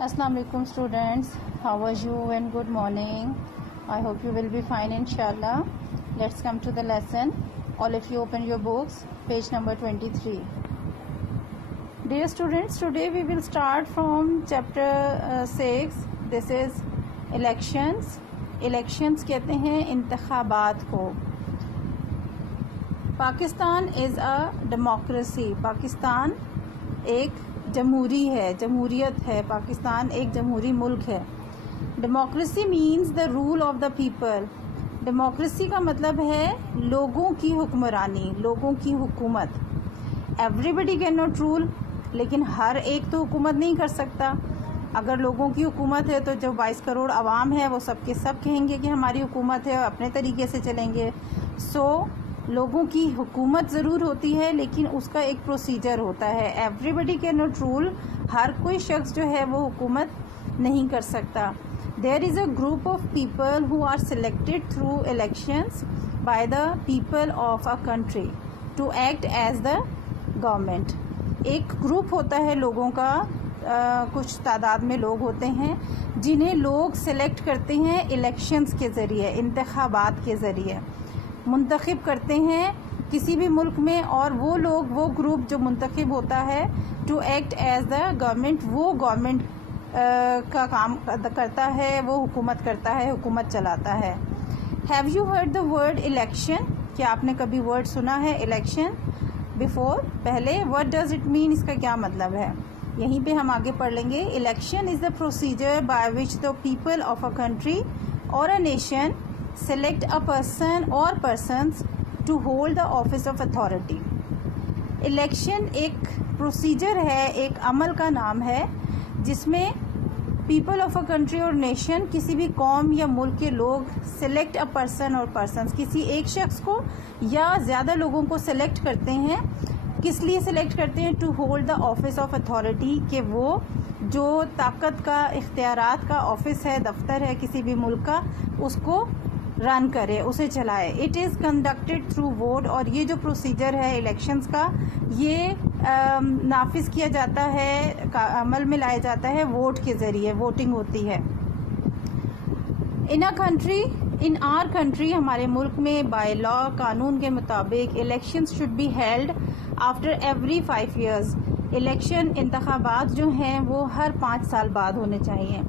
Assalamu alaikum students, how are you and good morning. I hope you will be fine inshallah. Let's come to the lesson. All of you open your books, page number 23. Dear students, today we will start from chapter 6. This is elections. Elections कहते हैं इंतखाबात को. Pakistan is a democracy. Pakistan एक जमहूरी है, जमहूरियत है. पाकिस्तान एक जमहूरी मुल्क है. Democracy means the rule of the people. Democracy का मतलब है लोगों की हुक्मरानी, लोगों की हुकूमत. एवरीबडी कैन नॉट रूल, लेकिन हर एक तो हुकूमत नहीं कर सकता. अगर लोगों की हुकूमत है तो जो 22 करोड़ आवाम है वो सब के सब कहेंगे कि हमारी हुकूमत है और अपने तरीके से चलेंगे. लोगों की हुकूमत ज़रूर होती है, लेकिन उसका एक प्रोसीजर होता है. Everybody can not rule. हर कोई शख्स जो है वो हुकूमत नहीं कर सकता. There is a group of people who are selected through elections by the people of a country to act as the government. एक ग्रुप होता है लोगों का, कुछ तादाद में लोग होते हैं जिन्हें लोग सिलेक्ट करते हैं इलेक्शंस के ज़रिए, इंतखाबात के ज़रिए मुंतखब करते हैं किसी भी मुल्क में. और वो लोग, वो ग्रुप जो मुंतखब होता है to act as the government, वो गवर्नमेंट का काम करता है, वो हुकूमत करता है, हुकूमत चलाता है. Have you heard the word election? क्या आपने कभी वर्ड सुना है इलेक्शन बिफोर, पहले? What does it mean? इसका क्या मतलब है? यहीं पे हम आगे पढ़ लेंगे. Election is the procedure by which the people of a country और a nation select a person or persons to hold the office of authority. Election एक प्रोसीजर है, एक अमल का नाम है जिसमें पीपल ऑफ अ कंट्री और नेशन, किसी भी कौम या मुल्क के लोग सिलेक्ट अ पर्सन और पर्सन्स, किसी एक शख्स को या ज़्यादा लोगों को सिलेक्ट करते हैं. किस लिए सिलेक्ट करते हैं? To hold the office of authority, कि वो जो ताकत का, इख्तियारात का ऑफिस है, दफ्तर है किसी भी मुल्क का, उसको रन करे, उसे चलाए. It is conducted through vote. और ये जो प्रोसीजर है इलेक्शंस का, ये नाफिज किया जाता है, अमल में लाया जाता है वोट के ज़रिए. वोटिंग होती है. इन आर कंट्री, हमारे मुल्क में बाय लॉ, कानून के मुताबिक elections should be held after every 5 years. Election, इंतखाबात जो हैं वो हर 5 साल बाद होने चाहिए.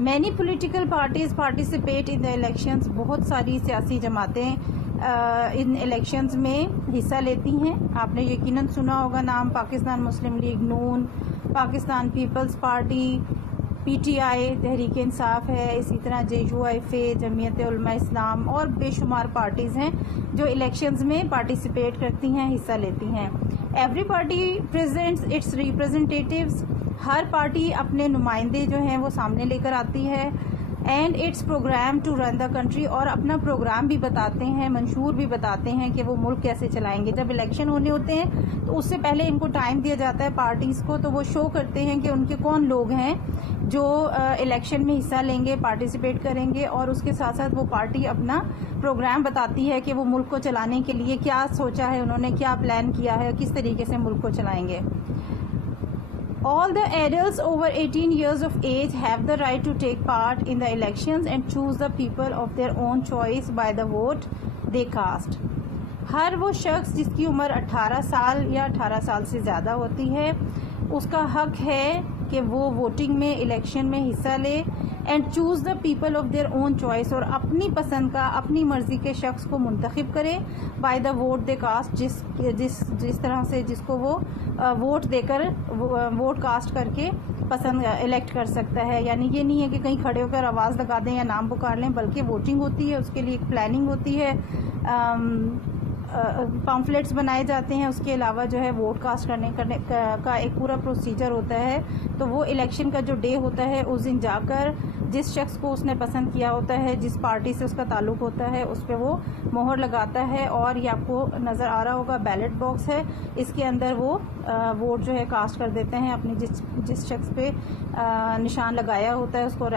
Many political parties participate in the elections. बहुत सारी सियासी जमातें इन इलेक्शंस में हिस्सा लेती हैं. आपने यकीनन सुना होगा नाम: पाकिस्तान मुस्लिम लीग, नून, Pakistan peoples party, PTI, Tehreek Insaf है, इसी तरह JUIF, जमीयत उलमा इस्लाम, और बेशुमार पार्टीज़ हैं जो इलेक्शंस में पार्टिसिपेट करती हैं, हिस्सा लेती हैं. Every party presents its representatives. हर पार्टी अपने नुमाइंदे जो हैं वो सामने लेकर आती है. And its programme to run the country. और अपना प्रोग्राम भी बताते हैं, मंशूर भी बताते हैं कि वो मुल्क कैसे चलाएंगे. जब इलेक्शन होने होते हैं तो उससे पहले इनको टाइम दिया जाता है पार्टीज़ को, तो वो शो करते हैं कि उनके कौन लोग हैं जो इलेक्शन में हिस्सा लेंगे, पार्टिसिपेट करेंगे. और उसके साथ साथ वो पार्टी अपना प्रोग्राम बताती है कि वो मुल्क को चलाने के लिए क्या सोचा है उन्होंने, क्या प्लान किया है, किस तरीके से मुल्क को चलाएंगे. All the adults over 18 years of age have the right to take part in the elections and choose the people of their own choice by the vote they cast. हर वो शख्स जिसकी उम्र 18 साल या 18 साल से ज़्यादा होती है, उसका हक है कि वो वोटिंग में, इलेक्शन में हिस्सा ले. And choose the people of their own choice. और अपनी पसंद का, अपनी मर्ज़ी के शख्स को मुंतखब करे by the vote they cast. जिस तरह से जिसको वो वोट देकर, वोट कास्ट करके पसंद इलेक्ट कर सकता है. यानी ये नहीं है कि कहीं खड़े होकर आवाज़ लगा दें या नाम पुकार लें, बल्कि वोटिंग होती है, उसके लिए एक प्लानिंग होती है, पम्फलेट्स बनाए जाते हैं. उसके अलावा जो है वोट कास्ट करने का एक पूरा प्रोसीजर होता है. तो वो इलेक्शन का जो डे होता है उस दिन जाकर जिस शख्स को उसने पसंद किया होता है, जिस पार्टी से उसका ताल्लुक होता है, उस पर वो मोहर लगाता है. और ये आपको नज़र आ रहा होगा बैलेट बॉक्स है, इसके अंदर वो वोट जो है कास्ट कर देते हैं. अपने जिस शख्स पे निशान लगाया होता है उसको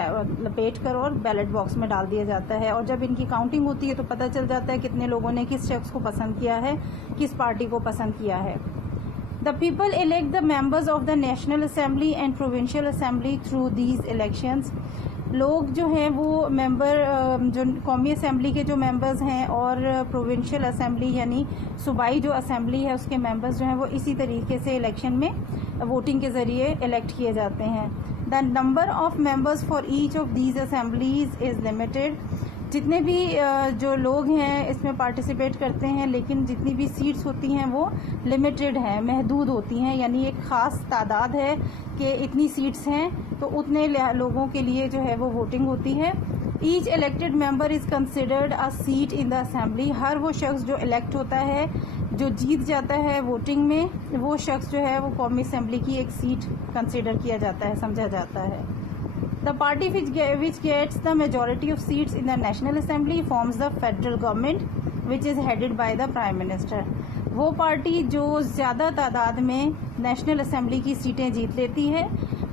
लपेट कर और बैलेट बॉक्स में डाल दिया जाता है. और जब इनकी काउंटिंग होती है तो पता चल जाता है कितने लोगों ने किस शख्स को पसंद किया है, किस पार्टी को पसंद किया है. The people elect the members of the National Assembly and Provincial Assembly through these elections. लोग जो हैं वो मेंबर जो कौमी असम्बली के जो मेंबर्स हैं और प्रोविंशियल असम्बली यानी सूबाई जो असम्बली है उसके मेंबर्स जो हैं वो इसी तरीके से इलेक्शन में वोटिंग के ज़रिए इलेक्ट किए जाते हैं. The number of members for each of these assemblies is limited. जितने भी जो लोग हैं इसमें पार्टिसिपेट करते हैं लेकिन जितनी भी सीट्स होती हैं वो लिमिटेड हैं, महदूद होती हैं, यानी एक ख़ास तादाद है कि इतनी सीट्स हैं तो उतने लोगों के लिए जो है वो वोटिंग होती है. Each elected member is considered a seat in the assembly. हर वो शख्स जो इलेक्ट होता है, जो जीत जाता है वोटिंग में, वो शख्स जो है वो कौमी असेंबली की एक सीट कंसिडर किया जाता है, समझा जाता है. The party which gets the majority of seats in the National Assembly forms the federal government, which is headed by the Prime Minister. वो पार्टी जो ज़्यादा तादाद में नेशनल असेंबली की सीटें जीत लेती है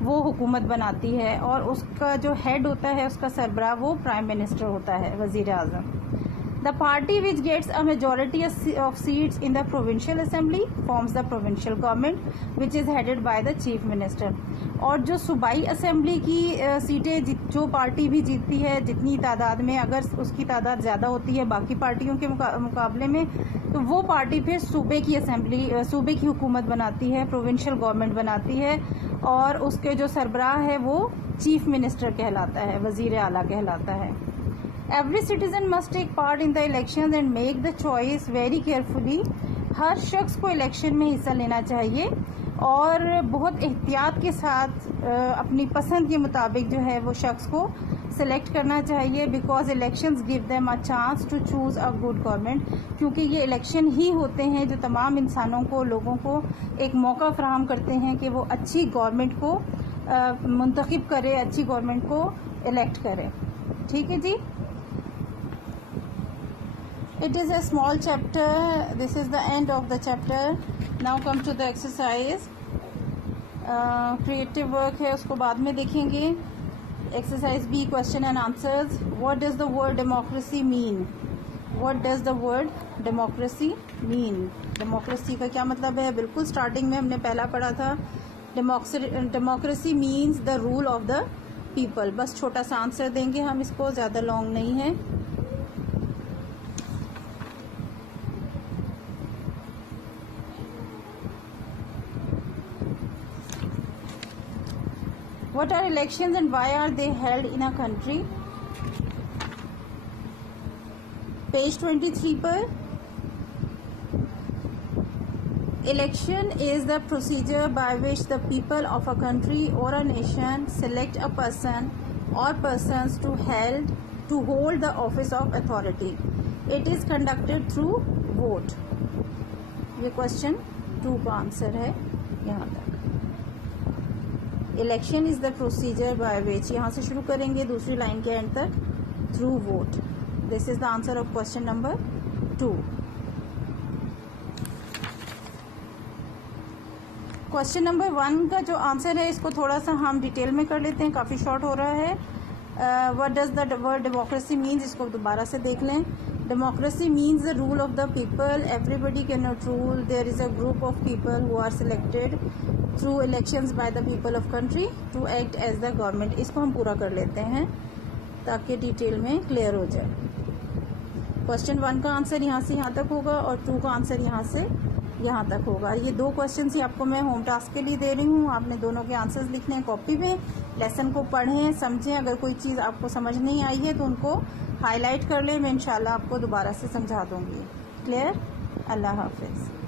वो हुकूमत बनाती है और उसका जो हेड होता है, उसका सरबराह वो प्राइम मिनिस्टर होता है, वजीर आज़म. The party which gets a majority of seats in the provincial assembly forms the provincial government, which is headed by the chief minister. और जो सूबाई असेंबली की सीटें जो पार्टी भी जीतती है, जितनी तादाद में, अगर उसकी तादाद ज़्यादा होती है बाकी पार्टियों के मुकाबले में, तो वो पार्टी फिर सूबे की असेंबली, सूबे की हुकूमत बनाती है, प्रोविंशियल गवर्नमेंट बनाती है और उसके जो सरबराह है वो चीफ मिनिस्टर कहलाता है, वजीर आला कहलाता है. Every citizen must take part in the elections and make the choice very carefully. हर शख्स को इलेक्शन में हिस्सा लेना चाहिए और बहुत एहतियात के साथ अपनी पसंद के मुताबिक जो है वो शख्स को सेलेक्ट करना चाहिए. Because elections give them a chance to choose a good government. क्योंकि ये इलेक्शन ही होते हैं जो तमाम इंसानों को, लोगों को एक मौका फराहम करते हैं कि वो अच्छी गवर्नमेंट को मुंतखब करे, अच्छी गवर्नमेंट को इलेक्ट करे. ठीक है जी. It is a small chapter. This is the end of the chapter. Now come to the exercise. Creative work है, उसको बाद में देखेंगे. Exercise B, question and answers. What does the word democracy mean? What does the word democracy mean? Democracy का क्या मतलब है? बिल्कुल स्टार्टिंग में हमने पहला पढ़ा था. Democracy means the rule of the people. बस छोटा सा आंसर देंगे हम इसको, ज़्यादा लॉन्ग नहीं है. What are elections and why are they held in a country? Page 23 पर election is the procedure by which the people of a country or a nation select a person or persons to hold the office of authority. It is conducted through vote. ये question 2 का answer है यहाँ तक. Election is the procedure by विच, यहाँ से शुरू करेंगे दूसरी लाइन के एंड तक, through vote. This is the answer of question number 2. Question number 1 का जो आंसर है इसको थोड़ा सा हम डिटेल में कर लेते हैं, काफ़ी शॉर्ट हो रहा है. What does the word democracy means, इसको दोबारा से देख लें. Democracy means the rule of the people. Everybody cannot rule. There is a group of people who are selected through elections by the people of country to act as the government. इसको हम पूरा कर लेते हैं ताकि detail में clear हो जाए. क्वेश्चन 1 का आंसर यहाँ से यहाँ तक होगा और 2 का आंसर यहाँ से यहाँ तक होगा. ये 2 क्वेश्चन ही आपको मैं होम टास्क के लिए दे रही हूँ. आपने दोनों के आंसर्स लिखने हैं कॉपी में. लेसन को पढ़ें, समझें. अगर कोई चीज़ आपको समझ नहीं आई है तो उनको हाईलाइट कर लें. मैं इंशाल्लाह आपको दोबारा से समझा दूँगी. क्लियर? अल्लाह हाफिज़.